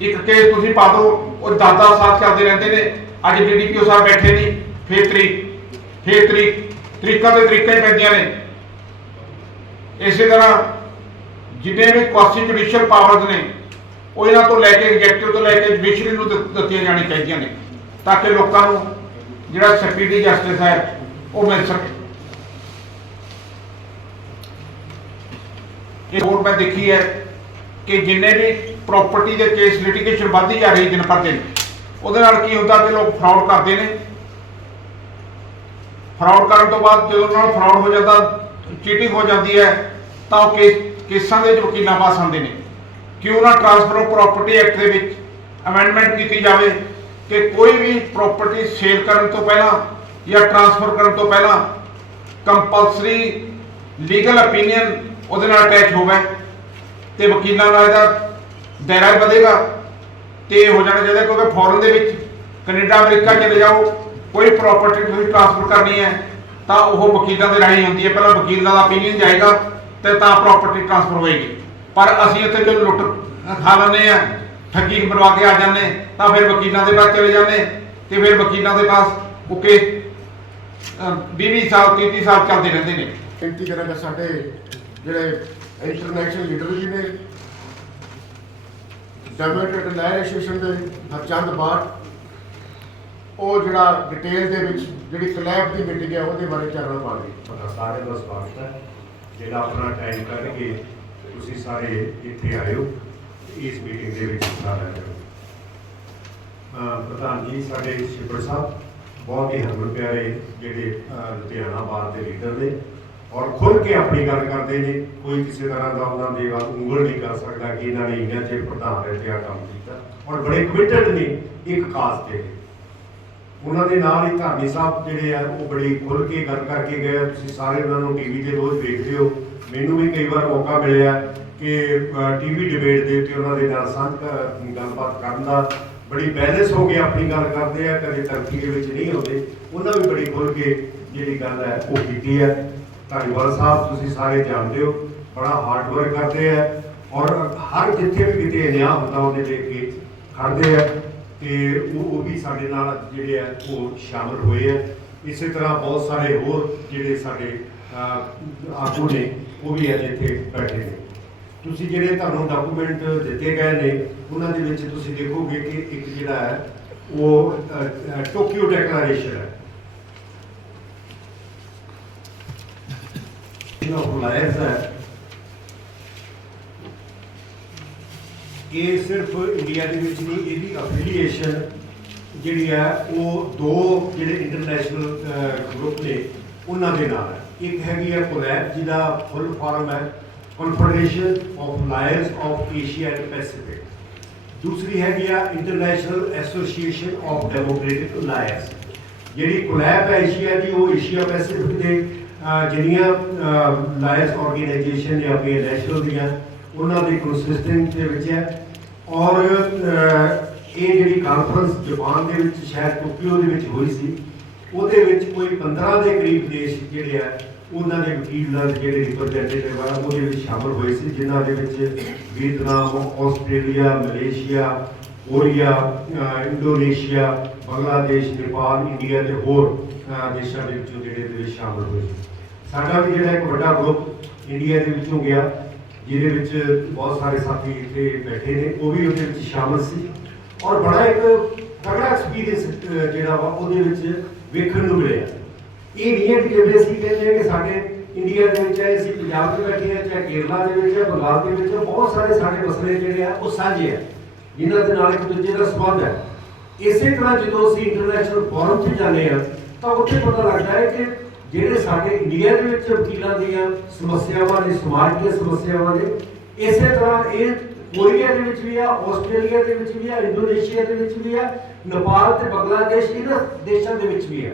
ਇੱਕ ਕੇਸ ਤੁਸੀਂ ਪਾ ਦਿਓ, ਉਹ 10-10 ਸਾਲ ਚੱਲਦੇ ਰਹਿੰਦੇ ਨੇ, ਅੱਜ ਡੀਡੀਪੀਓ ਸਾਹਿਬ ਬੈਠੇ ਨਹੀਂ ਫੇਰ ਤਰੀਕ ਫੇਰ ਤਰੀਕ, ਤਰੀਕਾਂ ਤੇ ਤਰੀਕਾਂ ਹੀ ਪੈਂਦੀਆਂ ਨੇ। ਇਸੇ ਤਰ੍ਹਾਂ ਜਿੰਨੇ ਵੀ ਕੁਐਸਚਨ ਜੁਡੀਸ਼ੀਅਲ ਪਾਵਰਸ ਨੇ, ਉਹ ਇਹਨਾਂ ਤੋਂ ਲੈ ਕੇ ਐਗਜ਼ੈਕਟਿਵ ਤੋਂ ਲੈ ਕੇ ਜੁਡੀਸ਼ਰੀ ਨੂੰ ਦਿੱਤੀਆਂ ਜਾਣੀਆਂ ਚਾਹੀਦੀਆਂ ਨੇ, ਤਾਂ ਕਿ ਲੋਕਾਂ ਨੂੰ ਜਿਹੜਾ ਸੈਕਟਰੀ ਜਸਟਿਸ ਹੈ, ਉਹ ਮਿਲ ਸਕੇ। ਇਹ ਹੋਰ ਮੈਂ ਦੇਖੀ ਹੈ ਕਿ ਜਿੰਨੇ ਵੀ ਪ੍ਰਾਪਰਟੀ ਦੇ ਕੇਸ ਲਿਟੀਗੇਸ਼ਨ ਵੱਧਦੀ ਜਾ ਰਹੀ ਦਿਨ ਪਰ ਦਿਨ। ਉਹਦੇ ਨਾਲ ਕੀ ਹੁੰਦਾ ਕਿ ਲੋਕ ਫਰਾਡ ਕਰਦੇ ਨੇ। ਫਰਾਡ ਕਰਨ ਤੋਂ ਬਾਅਦ ਜਦੋਂ ਉਹਨਾਂ ਨਾਲ ਫਰਾਡ ਹੋ ਜਾਂਦਾ ਚੀਟਿੰਗ ਹੋ ਜਾਂਦੀ ਹੈ, ਤਾਂ ਉਹ ਕੇਸ ਕੇਸਾਂ ਦੇ ਵਿੱਚ ਵਕੀਲਾਂ ਪਾਸ ਆਉਂਦੇ ਨੇ। ਕਿਉਂ ਨਾ ਟ੍ਰਾਂਸਫਰ ਆਫ ਪ੍ਰਾਪਰਟੀ ਐਕਟ ਦੇ ਵਿੱਚ ਅਮੈਂਡਮੈਂਟ ਕੀਤੀ ਜਾਵੇ ਕਿ ਕੋਈ ਵੀ ਪ੍ਰਾਪਰਟੀ ਸੇਲ ਕਰਨ ਤੋਂ ਪਹਿਲਾਂ ਜਾਂ ਟ੍ਰਾਂਸਫਰ ਕਰਨ ਤੋਂ ਪਹਿਲਾਂ ਕੰਪਲਸਰੀ ਲੀਗਲ opinion ਉਹਦੇ ਨਾਲ ਅਟੈਚ ਹੋਵੇ ਤੇ ਵਕੀਲਾਂ ਦਾ ਇਹਦਾ ਦਾਇਰਾ ਵਧੇਗਾ ਤੇ ਹੋ ਜਾਣਾ ਚਾਹੀਦਾ ਕਿਉਂਕਿ ਫੋਰਨ ਦੇ ਵਿੱਚ ਕੈਨੇਡਾ, ਅਮਰੀਕਾ ਚਲੇ ਜਾਓ, ਕੋਈ ਪ੍ਰਾਪਰਟੀ ਤੁਸੀਂ ਟ੍ਰਾਂਸਫਰ ਕਰਨੀ ਹੈ, ਤਾਂ ਉਹ ਵਕੀਲਾਂ ਦੇ ਰਾਹੀਂ ਹੁੰਦੀ ਹੈ। ਪਹਿਲਾਂ ਵਕੀਲਾਂ ਦਾ opinion ਜਾਏਗਾ ਤੇ ਤਾਂ ਪ੍ਰਾਪਰਟੀ ਟ੍ਰਾਂਸਫਰ ਹੋਏਗੀ। ਪਰ ਅਸੀਂ ਇੱਥੇ ਜੋ ਲੁੱਟ ਖਾ ਲੈਂਦੇ ਆ ਠੱਗੀ ਮਰਵਾ ਕੇ ਆ ਜਾਂਦੇ ਤਾਂ ਫਿਰ ਵਕੀਲਾਂ ਦੇ ਪਾਸ ਚਲੇ ਜਾਂਦੇ ਤੇ ਫਿਰ ਵਕੀਲਾਂ ਦੇ ਪਾਸ ਉਹ ਕੇਸ 20 ਸਾਲ 30 ਸਾਲ ਚੱਲਦੇ ਰਹਿੰਦੇ ਨੇ। ਬੇਨਤੀ ਕਰਾਂਗਾ ਸਾਡੇ ਜਿਹੜੇ ਇੰਟਰਨੈਸ਼ਨਲ ਲੀਡਰ ਜੀ ਨੇ ਡੈਮੋਕ੍ਰੇਟ ਲਾਇਰ ਐਸੋਸੀਏਸ਼ਨ ਦੇ ਹਰਚੰਦ ਬਾਟ ਉਹ ਜਿਹੜਾ ਡਿਟੇਲ ਦੇ ਵਿੱਚ ਜਿਹੜੀ ਕਲੈਬ ਦੀ ਮੀਟਿੰਗ ਹੈ, ਉਹਦੇ ਬਾਰੇ ਚਾਨਣਾ ਪਾਣਗੇ ਤੁਹਾਡਾ ਸਾਰਿਆਂ ਦਾ ਸਵਾਗਤ ਹੈ। ਜਿਹੜਾ ਆਪਣਾ ਟਾਈਮ ਕੱਢ ਕੇ ਤੁਸੀਂ ਸਾਰੇ ਇੱਥੇ ਆਇਓ, ਇਸ ਮੀਟਿੰਗ ਦੇ ਵਿੱਚ ਹਿੱਸਾ ਲੈ ਰਹੇ ਹੋ ਪ੍ਰਧਾਨ ਜੀ, ਸਾਡੇ ਸ਼ਿਪਰ ਸਾਹਿਬ, ਬਹੁਤ ਹੀ ਹਰਮਨ ਪਿਆਰੇ ਜਿਹੜੇ ਲੁਧਿਆਣਾ ਬਾਰ ਦੇ ਲੀਡਰ ਨੇ ਔਰ ਖੁੱਲ ਕੇ ਆਪਣੀ ਗੱਲ ਕਰਦੇ ਨੇ, ਕੋਈ ਕਿਸੇ ਤਰ੍ਹਾਂ ਦਾ ਉਹਨਾਂ ਦੇ ਵੱਲ ਉਂਗਲ ਨਹੀਂ ਕਰ ਸਕਦਾ ਕਿ ਇਹਨਾਂ ਨੇ ਇੰਨਾ ਚਿਰ ਪ੍ਰਧਾਨ ਰਹਿ ਕੇ ਆਹ ਕੰਮ ਕੀਤਾ। ਔਰ ਬੜੇ ਕਮਿਟਡ ਨੇ ਇੱਕ ਕਾਜ਼ ਤੇ। ਉਹਨਾਂ ਦੇ ਨਾਲ ਹੀ ਧਾਰਨੀ ਸਾਹਿਬ ਜਿਹੜੇ ਆ, ਉਹ ਬੜੀ ਖੁੱਲ ਕੇ ਗੱਲ ਕਰਕੇ ਗਏ ਤੁਸੀਂ ਸਾਰੇ ਉਹਨਾਂ ਨੂੰ ਟੀਵੀ ਤੇ ਰੋਜ਼ ਵੇਖਦੇ ਹੋ। ਮੈਨੂੰ ਵੀ ਕਈ ਵਾਰ ਮੌਕਾ ਮਿਲਿਆ ਕਿ ਟੀਵੀ ਡਿਬੇਟ ਦੇ ਉੱਤੇ ਉਹਨਾਂ ਦੇ ਨਾਲ ਸਾਂਝ ਗੱਲਬਾਤ ਕਰਨ ਦਾ। ਬੜੀ ਬੈਲੈਂਸ ਹੋ ਕੇ ਆਪਣੀ ਗੱਲ ਕਰਦੇ ਆ, ਕਦੇ ਤਰਕੀ ਦੇ ਵਿੱਚ ਨਹੀਂ ਹੁੰਦੇ ਉਹਨਾਂ ਵੀ ਬੜੀ ਖੁੱਲ ਕੇ ਜਿਹੜੀ ਗੱਲ ਹੈ, ਉਹ ਕੀਤੀ ਹੈ। ਧੰਨਵਾਦ ਸਾਹਿਬ, ਤੁਸੀਂ ਸਾਰੇ ਜਾਣਦੇ ਹੋ, ਬੜਾ ਹਾਰਡ ਵਰਕ ਕਰਦੇ ਆ ਔਰ ਹਰ ਜਿੱਥੇ ਵੀ ਕਿਤੇ ਅਨਿਆਂ ਹੁੰਦਾ ਉਹਦੇ ਲੈ ਕੇ ਖੜਦੇ ਆ ਤੇ ਉਹ ਵੀ ਸਾਡੇ ਨਾਲ ਜਿਹੜੇ ਆ ਉਹ ਸ਼ਾਮਲ ਹੋਏ ਆ। ਇਸੇ ਤਰ੍ਹਾਂ ਬਹੁਤ ਸਾਰੇ ਹੋਰ ਜਿਹੜੇ ਸਾਡੇ ਆਗੂ ਨੇ, ਉਹ ਵੀ ਅੱਜ ਇੱਥੇ ਬੈਠੇ ਨੇ। ਤੁਸੀਂ ਜਿਹੜੇ ਤੁਹਾਨੂੰ ਡਾਕੂਮੈਂਟ ਦਿੱਤੇ ਗਏ ਨੇ, ਉਹਨਾਂ ਦੇ ਵਿੱਚ ਤੁਸੀਂ ਦੇਖੋਗੇ ਕਿ ਇੱਕ ਜਿਹੜਾ ਹੈ, ਉਹ ਟੋਕੀਓ ਡੈਕਲੇਰੇਸ਼ਨ ਹੈ। ਇਹਨਾਂ ਫਲਾਇਰਸ ਹੈ ਇਹ ਸਿਰਫ ਇੰਡੀਆ ਦੇ ਵਿੱਚ ਨਹੀਂ, ਇਹਦੀ ਅਫੀਲੀਏਸ਼ਨ ਜਿਹੜੀ ਹੈ ਉਹ ਦੋ ਜਿਹੜੇ ਇੰਟਰਨੈਸ਼ਨਲ ਗਰੁੱਪ ਨੇ, ਉਹਨਾਂ ਦੇ ਨਾਲ ਹੈ। ਇੱਕ ਹੈਗੀ ਹੈ ਕੋਲੈਬ, ਜਿਹਦਾ ਫੁੱਲ ਫਾਰਮ ਹੈ confederation of lawyers of Asia and Pacific ਦੂਸਰੀ ਹੈਗੀ ਆ international association of democratic lawyers ਜਿਹੜੀ ਕੋਲੈਬ ਹੈ ਏਸ਼ੀਆ ਦੀ, ਉਹ ਏਸ਼ੀਆ ਪੈਸੀਫਿਕ ਦੇ ਜਿਹੜੀਆਂ ਲਾਇਸ ਆਰਗੇਨਾਈਜੇਸ਼ਨ ਨੇ ਆਪਣੀਆਂ ਨੈਸ਼ਨਲ ਦੀਆਂ, ਉਹਨਾਂ ਦੇ ਕੰਸਿਸਟੈਂਟ ਦੇ ਵਿੱਚ ਹੈ। ਔਰ ਇਹ ਜਿਹੜੀ ਕਾਨਫਰੰਸ ਜਾਪਾਨ ਦੇ ਵਿੱਚ ਸ਼ਾਇਦ ਟੋਕੀਓ ਦੇ ਵਿੱਚ ਹੋਈ ਸੀ, ਉਹਦੇ ਵਿੱਚ ਕੋਈ 15 ਦੇ ਕਰੀਬ ਦੇਸ਼ ਜਿਹੜੇ ਆ, ਉਹਨਾਂ ਦੇ ਵਕੀਲ ਨਾਲ ਜਿਹੜੇ ਰਿਪਰੈਜ਼ੈਂਟੇਟਿਵ ਆ, ਉਹਦੇ ਵਿੱਚ ਸ਼ਾਮਲ ਹੋਏ ਸੀ, ਜਿਨ੍ਹਾਂ ਦੇ ਵਿੱਚ Vietnam, Australia, Malaysia, Korea Indonesia, Bangladesh, Nepal, India ਤੇ ਹੋਰ ਦੇਸ਼ਾਂ ਦੇ ਵਿੱਚੋਂ ਜਿਹੜੇ ਇਹਦੇ ਵਿੱਚ ਸ਼ਾਮਲ ਹੋਏ ਸਾਡਾ ਵੀ ਜਿਹੜਾ ਇੱਕ ਵੱਡਾ ਗਰੁੱਪ ਇੰਡੀਆ ਦੇ ਵਿੱਚੋਂ ਗਿਆ, ਜਿਹਦੇ ਵਿੱਚ ਬਹੁਤ ਸਾਰੇ ਸਾਥੀ ਇੱਥੇ ਬੈਠੇ ਨੇ, ਉਹ ਵੀ ਉਹਦੇ ਵਿੱਚ ਸ਼ਾਮਲ ਸੀ। ਔਰ ਬੜਾ ਇੱਕ ਤਗੜਾ ਐਕਸਪੀਰੀਅੰਸ ਜਿਹੜਾ ਵਾ, ਉਹਦੇ ਵਿੱਚ ਵੇਖਣ ਨੂੰ ਮਿਲਿਆ। ਇਹ ਨਹੀਂ ਹੈ ਕਿ ਜਿਵੇਂ ਅਸੀਂ ਕਹਿੰਦੇ ਹਾਂ ਕਿ ਸਾਡੇ ਇੰਡੀਆ ਦੇ ਵਿੱਚ ਹੈ ਅਸੀਂ ਪੰਜਾਬ 'ਚ ਬੈਠੇ ਹਾਂ ਚਾਹੇ ਕੇਰਲਾ ਦੇ ਵਿੱਚ ਹੈ ਬੰਗਾਲ ਦੇ ਵਿੱਚ ਬਹੁਤ ਸਾਰੇ ਸਾਡੇ ਮਸਲੇ ਜਿਹੜੇ ਆ, ਉਹ ਸਾਂਝੇ ਆ, ਜਿਨ੍ਹਾਂ ਦੇ ਨਾਲ ਇੱਕ ਦੂਜੇ ਦਾ ਸੰਬੰਧ ਹੈ। ਇਸੇ ਤਰ੍ਹਾਂ ਜਦੋਂ ਅਸੀਂ ਇੰਟਰਨੈਸ਼ਨਲ ਫੋਰਮ 'ਚ ਜਾਂਦੇ ਹਾਂ ਤਾਂ ਉੱਥੇ ਪਤਾ ਲੱਗਦਾ ਹੈ ਕਿ ਜਿਹੜੇ ਸਾਡੇ ਇੰਡੀਆ ਦੇ ਵਿੱਚ ਵਕੀਲਾਂ ਦੀਆਂ ਸਮੱਸਿਆਵਾਂ ਨੇ ਸਮਾਜ ਦੀਆਂ ਸਮੱਸਿਆਵਾਂ ਨੇ, ਇਸੇ ਤਰ੍ਹਾਂ ਇਹ ਕੋਰੀਆ ਦੇ ਵਿੱਚ ਵੀ ਆ, ਆਸਟ੍ਰੇਲੀਆ ਦੇ ਵਿੱਚ ਵੀ ਆ, ਇੰਡੋਨੇਸ਼ੀਆ ਦੇ ਵਿੱਚ ਵੀ ਆ, ਨੇਪਾਲ ਤੇ ਬੰਗਲਾਦੇਸ਼ ਇਹਨਾਂ ਦੇਸ਼ਾਂ ਦੇ ਵਿੱਚ ਵੀ ਆ।